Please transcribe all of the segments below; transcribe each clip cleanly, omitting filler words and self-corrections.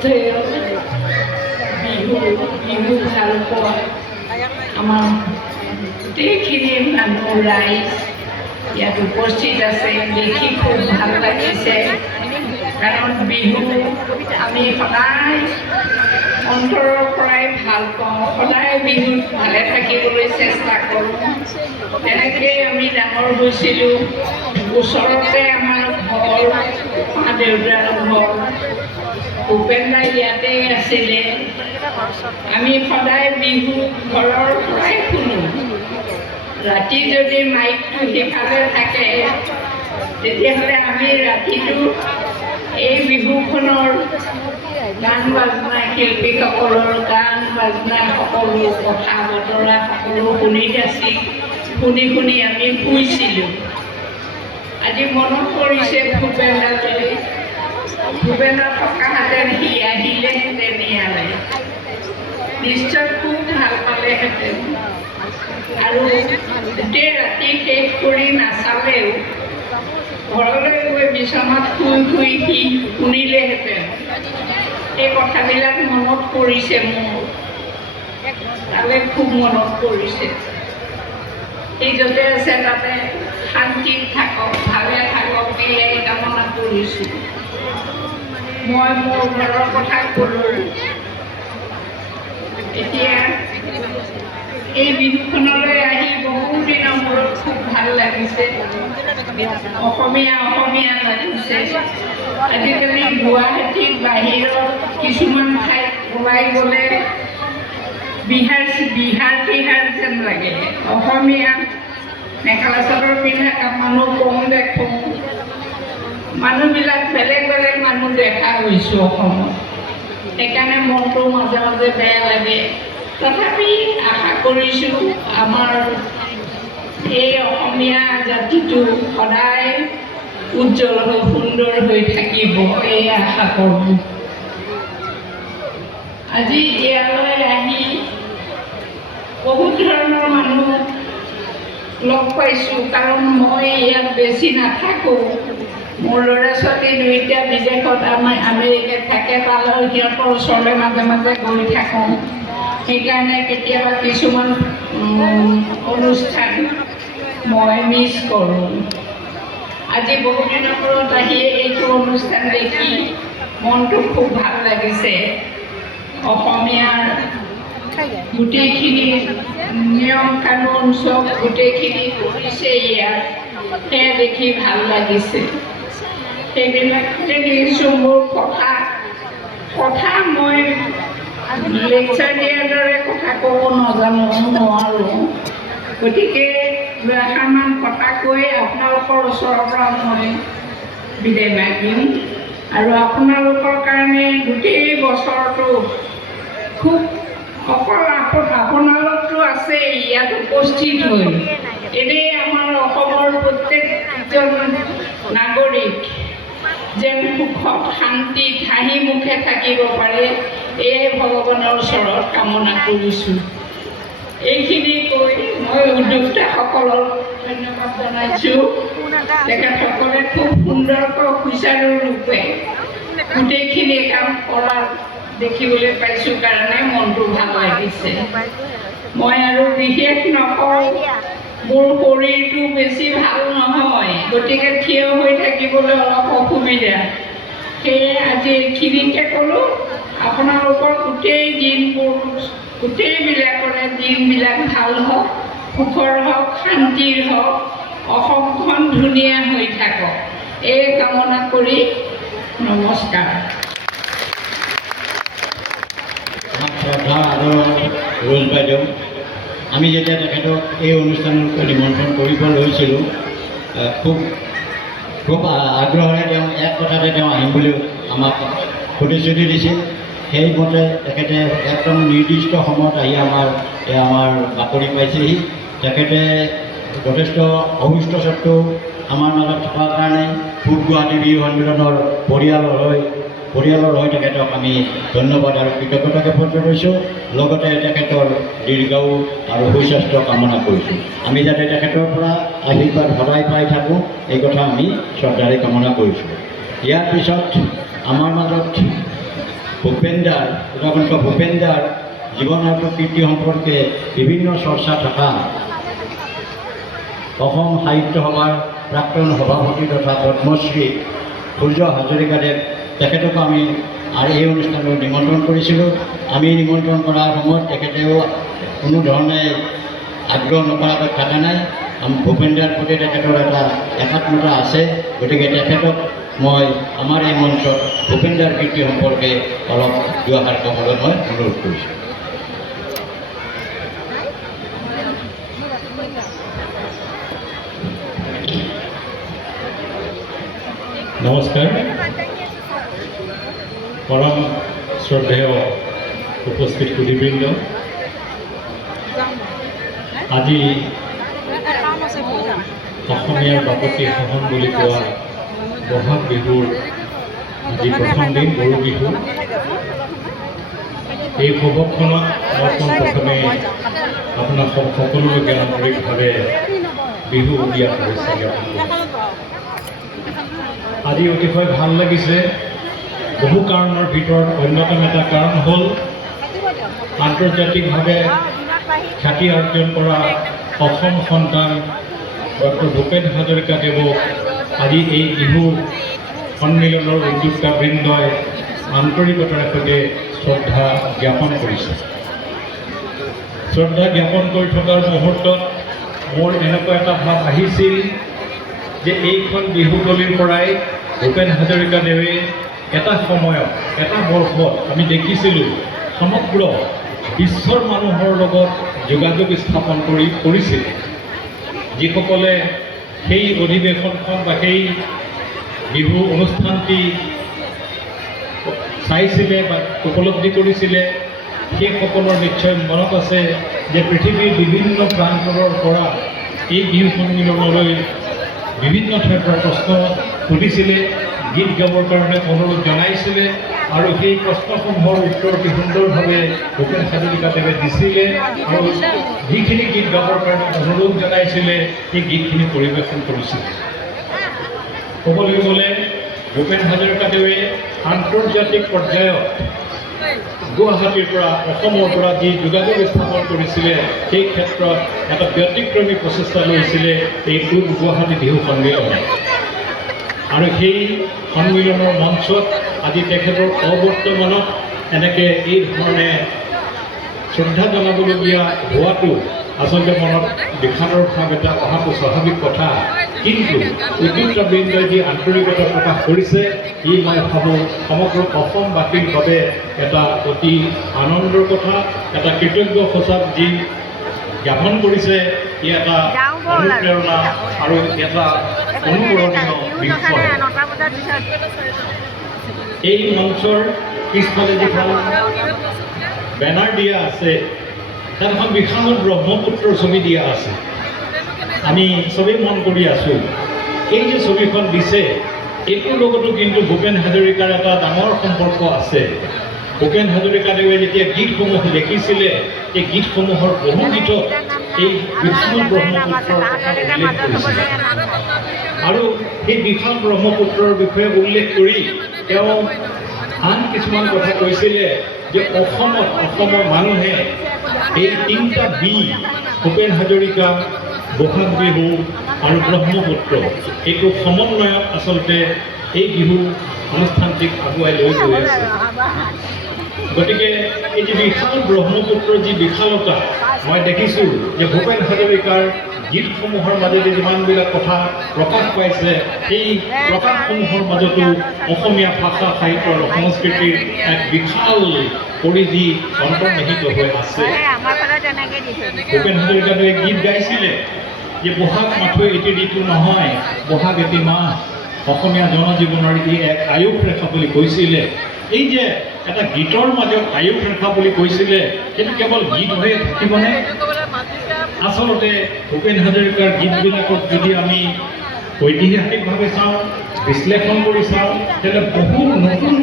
শ্ৰদ্ধেয় বিহু ভাল পোৱা আমাৰ গোটেইখিনি মানুহ ৰাইজ ইয়াত উপস্থিত আছে, দেখি খুব ভাল লাগিছে। কাৰণ বিহু আমি সদায় অন্তৰৰ পৰাই ভাল পাওঁ, সদায় বিহুত ভালে থাকিবলৈ চেষ্টা কৰোঁ। তেনেকৈয়ে আমি ডাঙৰ হৈছিলোঁ। ওচৰতে আমাৰ ঘৰ, মা দেউতাৰ ঘৰ, ভূপেন দা ইয়াতে আছিলে। আমি সদায় বিহু ঘৰৰ পৰাই শুনো। ৰাতি যদি মাইকটো সিফালে থাকে তেতিয়াহ'লে আমি ৰাতিটো এই বিহুখনৰ গান বাজনা, শিল্পীসকলৰ গান বাজনা, সকলো কথা বতৰা সকলো শুনি শুনি আমি শুইছিলোঁ। আজি মনত পৰিছে ভূপেন দালৈ। ভূপেন দা থকাহেঁতেন সি আহিলেহেঁতেন ইয়ালৈ, নিশ্চয় খুব ভাল পালেহেঁতেন। আৰু গোটেই ৰাতি শেষ কৰি নাচালেও ঘৰলৈ গৈ বিচনাত শুই সি শুনিলেহেঁতেন। এই কথাবিলাক মনত পৰিছে মোৰ, তালৈ খুব মনত পৰিছে। সি য'তে আছে তাতে শান্তিত থাকক, ভালে থাকক, এয়াই কামনা কৰিছোঁ। মই মোৰ ঘৰৰ কথা ক'লোঁ। এতিয়া এই বিহুখনলৈ আহি বহু দিনৰ মূৰত খুব ভাল লাগিছে। অসমীয়া লাগিছে। আজিকালি গুৱাহাটীত বাহিৰত কিছুমান ঠাইত ওলাই গ'লে বিহাৰ যেন লাগে। অসমীয়া মেখেলা চাদৰ পিন্ধা মানুহ কম দেখোঁ। মানুহবিলাক বেলেগ বেলেগ মানুহ দেখা হৈছোঁ অসমত। সেইকাৰণে মনটো মাজে মাজে বেয়া লাগে। তথাপি আশা কৰিছোঁ আমাৰ এই অসমীয়া জাতিটো সদায় উজ্জ্বল হৈ সুন্দৰ হৈ থাকিব, এই আশা কৰোঁ। আজি ইয়ালৈ আহি বহুত ধৰণৰ মানুহ লগ পাইছোঁ। কাৰণ মই ইয়াত বেছি নাথাকোঁ। মোৰ ল'ৰা ছোৱালী দুয়োটা বিদেশত, আমেৰিকাত থাকে। তালৈ সিহঁতৰ ওচৰলৈ মাজে মাজে গৈ থাকোঁ। সেইকাৰণে কেতিয়াবা কিছুমান অনুষ্ঠান মই মিছ কৰোঁ। আজি বহুদিনৰ মূৰত আহি এইটো অনুষ্ঠান দেখি মনটো খুব ভাল লাগিছে। অসমীয়াৰ গোটেইখিনি নিয়ম কানুন চব গোটেইখিনি কৰিছে ইয়াত, সেয়া দেখি ভাল লাগিছে। সেইবিলাকতে দেখিছোঁ। মোৰ কথা মই লেকচাৰ দিয়াৰ দৰে কথা ক'ব নোৱাৰোঁ। গতিকে দুআষাৰমান কথা কৈ আপোনালোকৰ ওচৰৰ পৰা মই বিদায় মাগিম। আৰু আপোনালোকৰ কাৰণে গোটেই বছৰটো খুব অকল আপোনালোকতো আছে ইয়াত উপস্থিত হৈ, এনেই আমাৰ অসমৰ প্ৰত্যেকজন নাগৰিক যেন সুখত শান্তিত হাঁহি মুখে থাকিব পাৰে, এয়ে ভগৱানৰ ওচৰত কামনা কৰিছোঁ। এইখিনি কৈ মই উদ্যোক্তাসকলক ধন্যবাদ জনাইছোঁ। তেখেতসকলে খুব সুন্দৰকৈ সুচাৰুৰূপে গোটেইখিনি কাম কৰা দেখিবলৈ পাইছোঁ কাৰণে মনটো ভাল লাগিছে। মই আৰু বিশেষ নকওঁ, মোৰ শৰীৰটো বেছি ভাল নহয়, গতিকে থিয় হৈ থাকিবলৈ অলপ অসুবিধা। সেয়ে আজি এইখিনিকে ক'লোঁ। আপোনালোকৰ গোটেইবিলাকৰে দিনবিলাক ভাল হওক, সুখৰ হওক, শান্তিৰ হওক, অসমখন ধুনীয়া হৈ থাকক, এই কামনা কৰি নমস্কাৰ। শ্ৰদ্ধা আদৰৰ ৰোজ বাইদেউ, আমি যেতিয়া তেখেতক এই অনুষ্ঠানলৈ নিমন্ত্ৰণ কৰিব লৈছিলোঁ, খুব আগ্ৰহেৰে এক কথাতে আহিম বুলি আমাক প্ৰতিশ্ৰুতি দিছিল। সেইমতে তেখেতে একদম নিৰ্দিষ্ট সময়ত আহি আমাৰ বাকৰি পাইছেহি। তেখেতে যথেষ্ট অসুস্থ স্বত্বেও আমাৰ মাজত থকাৰ কাৰণে পূব গুৱাহাটী বিহু সন্মিলনৰ পৰিয়ালৰ হৈ তেখেতক আমি ধন্যবাদ আৰু কৃতজ্ঞতা জ্ঞাপন কৰিছোঁ। লগতে তেখেতৰ দীৰ্ঘায়ু আৰু সুস্বাস্থ্য কামনা কৰিছোঁ। আমি যাতে তেখেতৰ পৰা আশীৰ্বাদ সদায় পাই থাকোঁ, এই কথা আমি শ্ৰদ্ধাৰে কামনা কৰিছোঁ। ইয়াৰ পিছত আমাৰ মাজত ভূপেনদাৰ জীৱন আৰু কীৰ্তি সম্পৰ্কে বিভিন্ন চৰ্চা থকা অসম সাহিত্য সভাৰ প্ৰাক্তন সভাপতি তথা পদ্মশ্ৰী সূৰ্য হাজৰিকাদেৱ তেখেতকো আমি আৰু এই অনুষ্ঠানত নিমন্ত্ৰণ কৰিছিলোঁ। আমি নিমন্ত্ৰণ কৰাৰ সময়ত তেখেতেও কোনো ধৰণে আগ্ৰহ নকৰাকৈ থকা নাই। ভূপেনদাৰ প্ৰতি তেখেতৰ এটা একাত্মতা আছে। গতিকে তেখেতক মই আমাৰ এই মঞ্চত ভূপেনদাৰ কীৰ্তি সম্পৰ্কে অলপ দুআষাৰ ক'বলৈ মই অনুৰোধ কৰিছোঁ। নমস্কাৰ। পৰম শ্ৰদ্ধেয় উপস্থিত সুধীবৃন্দ, আজি অসমীয়াৰ বাপতি সাহোন বুলি কোৱা বহাগ বিহুৰ আজি প্ৰথম দিন, গৰু বিহু। এই উপভোগখনত মই পোনপ্ৰথমে আপোনাক সকলোকে আন্তৰিকভাৱে বিহু উদযাপন শুভেচ্ছা জ্ঞাপন কৰিছোঁ। আজি অতিশয় ভাল লাগিছে। বহু কাৰণৰ ভিতৰত অন্যতম এটা কাৰণ হ'ল আন্তৰ্জাতিকভাৱে খ্যাতি অৰ্জন কৰা অসম সন্তান ডক্টৰ ভূপেন হাজৰিকাদেৱক আজি এই বিহু সন্মিলনৰ উদ্যোক্তাবৃন্দই আন্তৰিকতাৰ সৈতে শ্ৰদ্ধা জ্ঞাপন কৰিছে। শ্ৰদ্ধা জ্ঞাপন কৰি থকাৰ মুহূৰ্তত মোৰ এনেকুৱা এটা ভাৱ আহিছিল যে এইখন বিহুতলীৰ পৰাই ভূপেন হাজৰিকাদেৱে এটা সময়ত, এটা বৰ্ষত আমি দেখিছিলোঁ সমগ্ৰ বিশ্বৰ মানুহৰ লগত যোগাযোগ স্থাপন কৰিছিল। যিসকলে সেই অধিৱেশনখন বা সেই বিহু অনুষ্ঠানটি চাইছিলে বা উপলব্ধি কৰিছিলে, সেইসকলৰ নিশ্চয় মনত আছে যে পৃথিৱীৰ বিভিন্ন প্ৰান্তৰৰ পৰা এই বিহু সন্মিলনলৈ বিভিন্ন ক্ষেত্ৰত প্ৰশ্ন সুধিছিলে, গীত গাবৰ কাৰণে অনুৰোধ জনাইছিলে আৰু সেই প্ৰশ্নসমূহৰ উত্তৰ অতি সুন্দৰভাৱে ভূপেন হাজৰিকাদেৱে দিছিলে আৰু যিখিনি গীত গাবৰ কাৰণে অনুৰোধ জনাইছিলে সেই গীতখিনি পৰিৱেশন কৰিছিলে। ক'বলৈ গ'লে ভূপেন হাজৰিকাদেৱে আন্তৰ্জাতিক পৰ্যায়ত গুৱাহাটীৰ পৰা, অসমৰ পৰা যি যোগাযোগ স্থাপন কৰিছিলে, সেই ক্ষেত্ৰত এটা ব্যতিক্ৰমী প্ৰচেষ্টা লৈছিলে এই গুৱাহাটী বিহু সন্মিলন। আৰু সেই সন্মিলনৰ মঞ্চত আজি তেখেতৰ অবৰ্তমানত এনেকৈ এই ধৰণে শ্ৰদ্ধা জনাবলগীয়া হোৱাটো আচলতে মনত বিষাদৰ ভাৱ এটা অহাটো স্বাভাৱিক কথা। কিন্তু উদ্যোক্তাবৃন্দই যি আন্তৰিকতা প্ৰকাশ কৰিছে, ই মই ভাবোঁ সমগ্ৰ অসমবাসীৰ বাবে এটা অতি আনন্দৰ কথা, এটা কৃতজ্ঞ সূচক যি জ্ঞাপন কৰিছে। ই এটা অনুপ্ৰেৰণা আৰু এটা অনুকৰণীয় বিষয়। এই মঞ্চৰ পিছফালে যিখন বেনাৰ দিয়া আছে, তাত এখন বিশাল ব্ৰহ্মপুত্ৰৰ ছবি দিয়া আছে। আমি চবেই মন কৰি আছোঁ, এই যে ছবিখন দিছে, এইটোৰ লগতো কিন্তু ভূপেন হাজৰিকাৰ এটা ডাঙৰ সম্পৰ্ক আছে। ভূপেন হাজৰিকাদেৱে যেতিয়া গীতসমূহ লিখিছিলে, এই গীতসমূহৰ বহু গীতত এই বিশাল ব্ৰহ্মপুত্ৰৰ কথা উল্লেখ কৰিছিলে। আৰু সেই বিশাল ব্ৰহ্মপুত্ৰৰ বিষয়ে উল্লেখ কৰি তেওঁ আন কিছুমান কথা কৈছিলে যে অসমৰ মানুহে এই তিনিটা বি, ভূপেন হাজৰিকা, বহাগ বিহু আৰু ব্ৰহ্মপুত্ৰ, এইটো সমন্বয়ত আচলতে এই বিহু অনুষ্ঠানটিক আগুৱাই লৈ গৈ আছে। গতিকে এই যে বিশাল ব্ৰহ্মপুত্ৰৰ যি বিশালতা, মই দেখিছোঁ যে ভূপেন হাজৰিকাৰ গীতসমূহৰ মাজেদি যিমানবিলাক কথা প্ৰকাশ পাইছে, সেই প্ৰকাশসমূহৰ মাজতো অসমীয়া ভাষা, সাহিত্য আৰু সংস্কৃতিৰ এক বিশাল পৰিধি অন্তৰ্নিহিত হৈ আছে। ভূপেন হাজৰিকাদেৱে গীত গাইছিলে যে বহাগ মাথোঁ এটি ঋতু নহয়, বহাগ এটি মাহ, অসমীয়া জনজীৱনৰ ই এক আয়ুস ৰেখা বুলি কৈছিলে। এই যে এটা গীতৰ মাজত আয়ুস ৰেখা বুলি কৈছিলে, সেইটো কেৱল গীত হৈয়ে থাকিবনে? আচলতে ভূপেন হাজৰিকাৰ গীতবিলাকত যদি আমি ঐতিহাসিকভাৱে চাওঁ, বিশ্লেষণ কৰি চাওঁ, তেতিয়াহ'লে বহু নতুন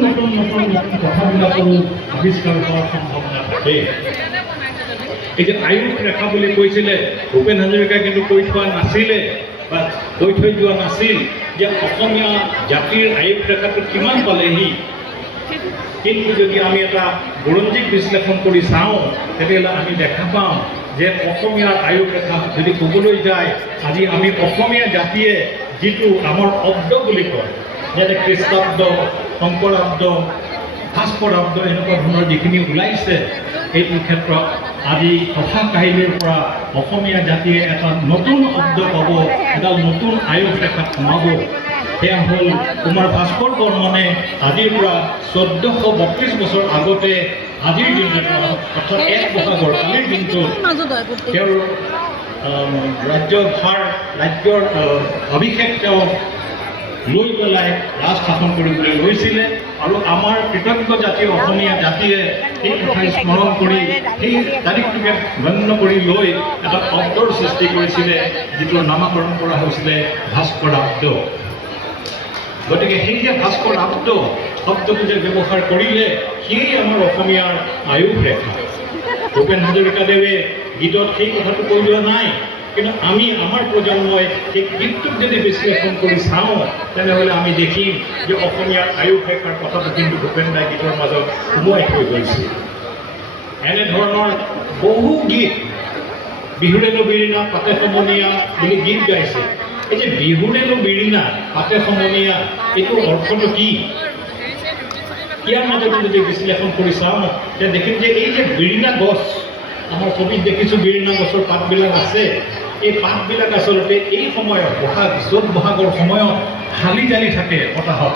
কথাবিলাকৰো আৱিষ্কাৰ হোৱাৰ সম্ভাৱনা থাকে। এই যে আয়ুস ৰেখা বুলি কৈছিলে, ভূপেন হাজৰিকাই কিন্তু কৈ থোৱা নাছিলে বা কৈ থৈ যোৱা নাছিল যে অসমীয়া জাতিৰ আয়ুস ৰেখাটো কিমান পালেহি। কিন্তু যদি আমি এটা বুৰঞ্জীক বিশ্লেষণ কৰি চাওঁ তেতিয়াহ'লে আমি দেখা পাওঁ যে অসমীয়াৰ আয়ুস ৰেখা যদি ক'বলৈ যায় আজি আমি অসমীয়া জাতিয়ে যিটো আমাৰ অব্দ বুলি কয় যেনে খ্ৰীষ্টাব্দ শংকৰাব্দ ভাস্কৰাব্দ এনেকুৱা ধৰণৰ যিখিনি ওলাইছে এইটো ক্ষেত্ৰত আজি কথা কাহিনীৰ পৰা অসমীয়া জাতিয়ে এটা নতুন শব্দ পাব এডাল নতুন আয়ুস ৰেখাত সোমাব সেয়া হ'ল কুমাৰ ভাস্কৰ বৰ্মনে আজিৰ পৰা 1432 বছৰ আগতে আজিৰ দিনটোত অৰ্থাৎ 1 বহাগৰ কালিৰ দিনটোত তেওঁৰ ৰাজ্যৰ অভিষেক তেওঁ লৈ পেলাই ৰাজ শাসন কৰিবলৈ লৈছিলে আৰু আমাৰ কৃতজ্ঞ জাতীয় অসমীয়া জাতিয়ে সেই কথা স্মৰণ কৰি সেই তাৰিখটোকে গণ্য কৰি লৈ এটা শব্দৰ সৃষ্টি কৰিছিলে যিটোৰ নামাকৰণ কৰা হৈছিলে ভাস্কৰাব্দ গতিকে সেই যে ভাস্কৰাব্দ শব্দটো যে ব্যৱহাৰ কৰিলে সেয়ে আমাৰ অসমীয়াৰ আয়ুস ৰেখা ভূপেন হাজৰিকাদেৱে গীতত সেই কথাটো কৈ যোৱা নাই কিন্তু আমি আমাৰ প্ৰজন্মই সেই গীতটোক যদি বিশ্লেষণ কৰি চাওঁ তেনেহ'লে আমি দেখিম যে অসমীয়াৰ আয়ুস ৰেখাৰ কথাটো কিন্তু ভূপেন দাই গীতৰ মাজত সোমোৱাই থৈ গৈছে এনেধৰণৰ বহু গীত বিহুৰেলো বিৰিণা পাতে সমনীয়া বুলি গীত গাইছে এই যে বিহুৰেলো বিৰিণা পাতে সমনীয়া এইটোৰ অৰ্থটো কি ইয়াৰ মাজতে যদি বিশ্লেষণ কৰি চাওঁ তেতিয়া দেখিম যে এই যে বিৰিণা গছ আমাৰ ছবিত দেখিছোঁ বিৰিণা গছৰ পাতবিলাক আছে এই পাতবিলাক আচলতে এই সময়ত চ'ত বহাগৰ সময়ত হালি জালি থাকে বতাহত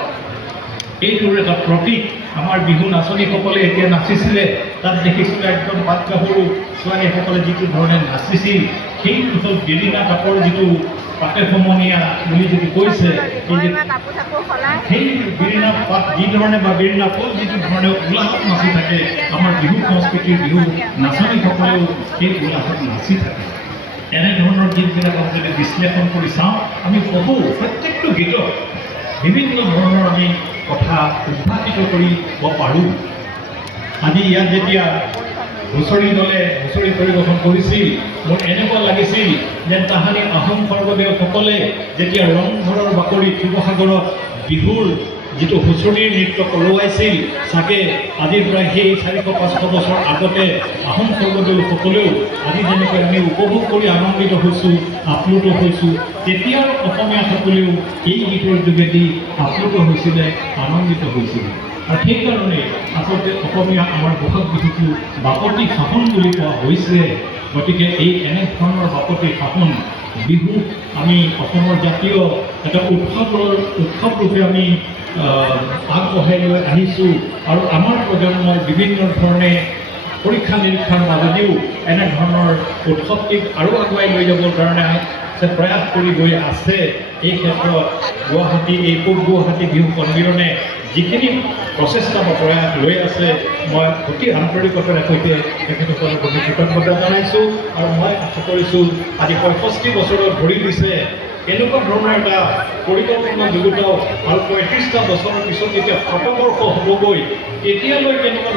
এইটোৰ এটা প্ৰতীক আমাৰ বিহু নাচনীসকলে এতিয়া নাচিছিলে তাত দেখিছিলোঁ একদম পাত কাপোৰো ছোৱালীসকলে যিটো ধৰণে নাচিছিল সেইটো হ'ল বিৰিণা কাপৰ যিটো পাতে সমনীয়া বুলি যিটো কৈছে সেই বিৰিণা পাত যি ধৰণে বা বিৰিণা ফুল যিটো ধৰণে উল্লাসত নাচি থাকে আমাৰ বিহু সংস্কৃতিৰ বিহু নাচনীসকলেও সেই উল্লাসত নাচি থাকে এনেধৰণৰ গীতবিলাকক যদি বিশ্লেষণ কৰি চাওঁ আমি বহু প্ৰত্যেকটো গীতত বিভিন্ন ধৰণৰ আমি কথা উদ্ভাসিত কৰিব পাৰোঁ আজি ইয়াত যেতিয়া হুঁচৰি দলে হুঁচৰি পৰিৱেশন কৰিছিল মোৰ এনেকুৱা লাগিছিল যেন তাহানি আহোম স্বৰ্গদেউসকলে যেতিয়া ৰংঘৰৰ বাকৰিত শিৱসাগৰত বিহুৰ যিটো হুঁচৰিৰ নৃত্য কৰোৱাইছিল চাগে আজিৰ পৰা সেই 400-500 বছৰ আগতে আহোম স্বৰ্গদেউসকলেও আজি যেনেকৈ আমি উপভোগ কৰি আনন্দিত হৈছোঁ আপ্লুত হৈছোঁ তেতিয়াৰ অসমীয়াসকলেও এই গীতৰ যোগেদি আপ্লুত হৈছিলে আনন্দিত হৈছিল আৰু সেইকাৰণে আচলতে অসমীয়া আমাৰ বহাগ বিহুটো বাপতি সাহোন বুলি কোৱা হৈছে গতিকে এই এনেধৰণৰ বাপতি সাহোন বিহু আমি অসমৰ জাতীয় এটা উৎসৱৰূপে আমি আগবঢ়াই লৈ আহিছোঁ আৰু আমাৰ প্ৰজন্মই বিভিন্ন ধৰণে পৰীক্ষা নিৰীক্ষাৰ মাজেদিও এনেধৰণৰ উৎসৱটিক আৰু আগুৱাই লৈ যাবৰ কাৰণে প্ৰয়াস কৰি গৈ আছে এই ক্ষেত্ৰত গুৱাহাটী এই পূব গুৱাহাটী বিহু সন্মিলনে যিখিনি প্ৰচেষ্টা বা প্ৰয়াস লৈ আছে মই অতি আন্তৰিকতাৰে সৈতে তেখেতসকলৰ প্ৰতি কৃতজ্ঞতা জনাইছোঁ আৰু মই আশা কৰিছোঁ আজি 65 বছৰত ভৰি দিছে এনেকুৱা ধৰণৰ এটা পৰিকল্পনা যুগুতাও আৰু 35টা বছৰৰ পিছত যেতিয়া শতবৰ্ষ হ'বগৈ এতিয়ালৈ কেনেকুৱা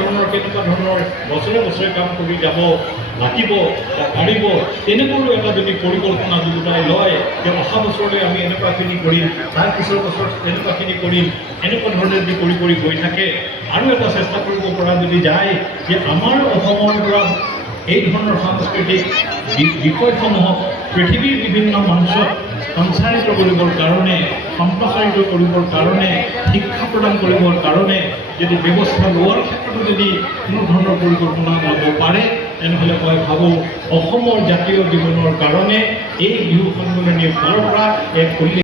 ধৰণৰ বছৰে বছৰে কাম কৰি যাব লাগিব বা পাৰিব তেনেকুৱাও এটা যদি পৰিকল্পনা যুগুতাই লয় যে অহা বছৰলৈ আমি এনেকুৱাখিনি কৰিম তাৰ পিছৰ বছৰ এনেকুৱাখিনি কৰিম এনেকুৱা ধৰণে যদি কৰি গৈ থাকে আৰু এটা চেষ্টা কৰিব পৰা যদি যায় যে আমাৰ অসমৰ পৰা এই ধৰণৰ সাংস্কৃতিক বিষয়সমূহক পৃথিৱীৰ বিভিন্ন মঞ্চত সঞ্চাৰিত কৰিবৰ কাৰণে সম্প্ৰসাৰিত কৰিবৰ কাৰণে শিক্ষা প্ৰদান কৰিবৰ কাৰণে যদি ব্যৱস্থা লোৱাৰ ক্ষেত্ৰতো যদি কোনো ধৰণৰ পৰিকল্পনা ল'ব পাৰে তেনেহ'লে মই ভাবোঁ অসমৰ জাতীয় জীৱনৰ কাৰণে এই বিহু সন্মিলনীৰ ফালৰ পৰা এক